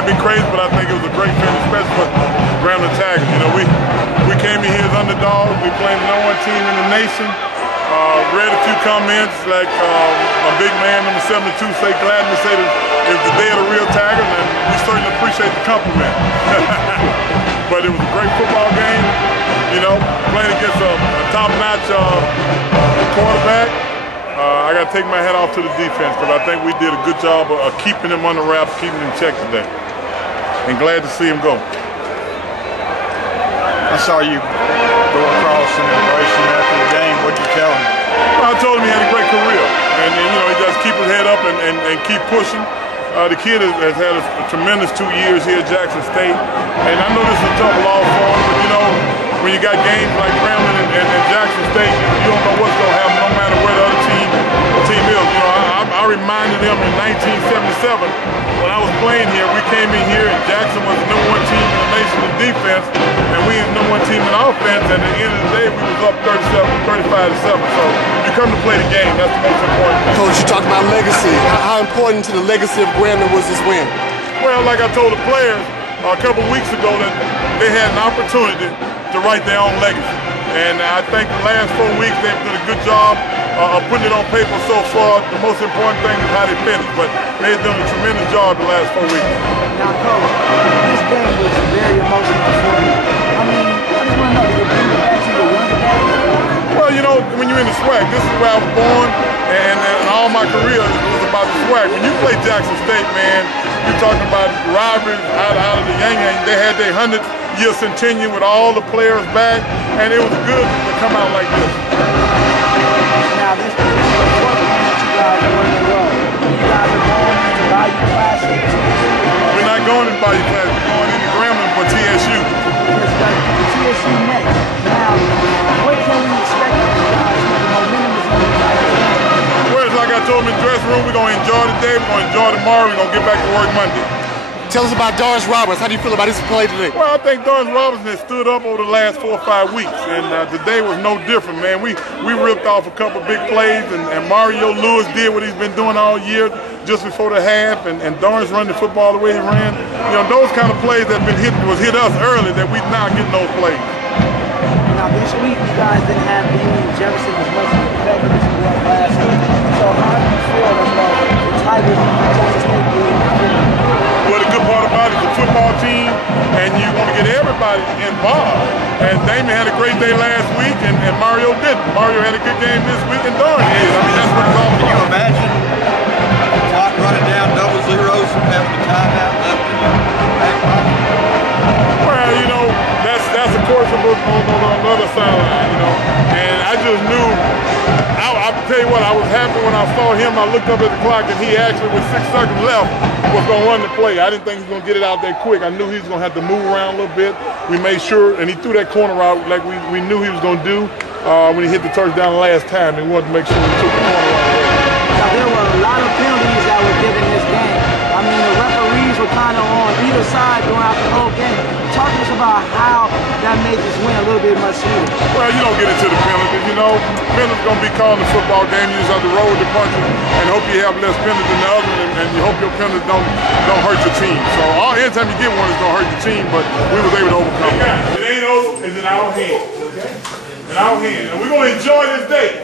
might be crazy, but I think it was a great finish, especially for Grambling Tigers. You know, we came in here as underdogs. We played the #1 team in the nation. Read a few comments like a big man, number 72, say gladly say that it's the day of the real Tigers, and we certainly appreciate the compliment. But it was a great football game. You know, playing against a top-notch quarterback. I got to take my hat off to the defense because I think we did a good job of keeping him under wraps, keeping him in check today. And glad to see him go. I saw you go across and embrace him after the game. What did you tell him? Well, I told him he had a great career. And you know, he just keep his head up and keep pushing. The kid has had a tremendous 2 years here at Jackson State. And I know this is a tough loss for him, but you know, when you got games like Grambling and Jackson State, you don't know what's going to happen no matter where the other team is. You know, I reminded him in 1977 when I was playing here, we came in here and Jackson was the #1 team in the nation in defense, and we were the #1 team in offense. At the end of the day, we was up 35-7. So you come to play the game, that's the most important thing. Coach, you talked about legacy. How important to the legacy of Grambling was this win? Well, like I told the players a couple weeks ago, that they had an opportunity to write their own legacy. And I think the last 4 weeks they've done a good job of putting it on paper so far. The most important thing is how they finish, but they've done a tremendous job the last 4 weeks. Now, Coach, this game was very emotional for you. I mean, I just want to know, did it bring you back to your younger days? Well, you know, when you're in the SWAC, this is where I was born, and all my career was about the SWAC. When you play Jackson State, man, you're talking about rivalries out of the Yang. They had their 100-year centennial with all the players back, and it was good to come out like this. Now, this is a short game that you guys are on the road. You guys are going into Bayou Classic. We're not going in Bayou Classic. We're going into Grambling for TSU. TSU next. Now, what can we expect from you guys? The momentum is on the side. Well, it's like I told them in the dressing room, we're going to enjoy today, we're going to enjoy tomorrow, we're going to get back to work Monday. Tell us about Doris Roberts. How do you feel about his play today? Well, I think Doris Roberts has stood up over the last 4 or 5 weeks, and today was no different, man. We ripped off a couple big plays, and Mario Lewis did what he's been doing all year just before the half, and Doris run the football the way he ran. You know, those kind of plays that hit us early that we now getting those plays. Now, this week you guys didn't have Damian Jefferson as much effective as you were last week. So how do you feel about the Tigers and the Jackson State game? Well, the good part about it is the football team, and you want to get everybody involved. And Damian had a great day last week, and Mario didn't. Mario had a good game this week, and Doris did. I mean, that's what it's all about. Can you imagine clock running down double zeros and having a timeout left in your back pocket? Well, you know, that's of course on the other sideline, you know. And I just knew, I'll tell you what, I was happy when I saw him. I looked up at the clock and he actually, with 6 seconds left, was going to run the play. I didn't think he was going to get it out that quick. I knew he was going to have to move around a little bit. We made sure, and he threw that corner out like we knew he was going to do when he hit the touchdown the last time. And we wanted to make sure we took the corner out. Now, there were a lot of penalties that were given this game. I mean, the referees were kind of on either side throughout the whole game. Talk to us about how that made this win a little bit much smoother. Well, you don't get into the penalties, you know. Penalties going to be called in a football game. You just have to roll with the punches and hope you have less penalties than the other, and you hope your penalties don't hurt your team. So anytime you get one, it's going to hurt your team, but we was able to overcome it. It ain't over, it's in our hands, okay? In our hands. And we're going to enjoy this day.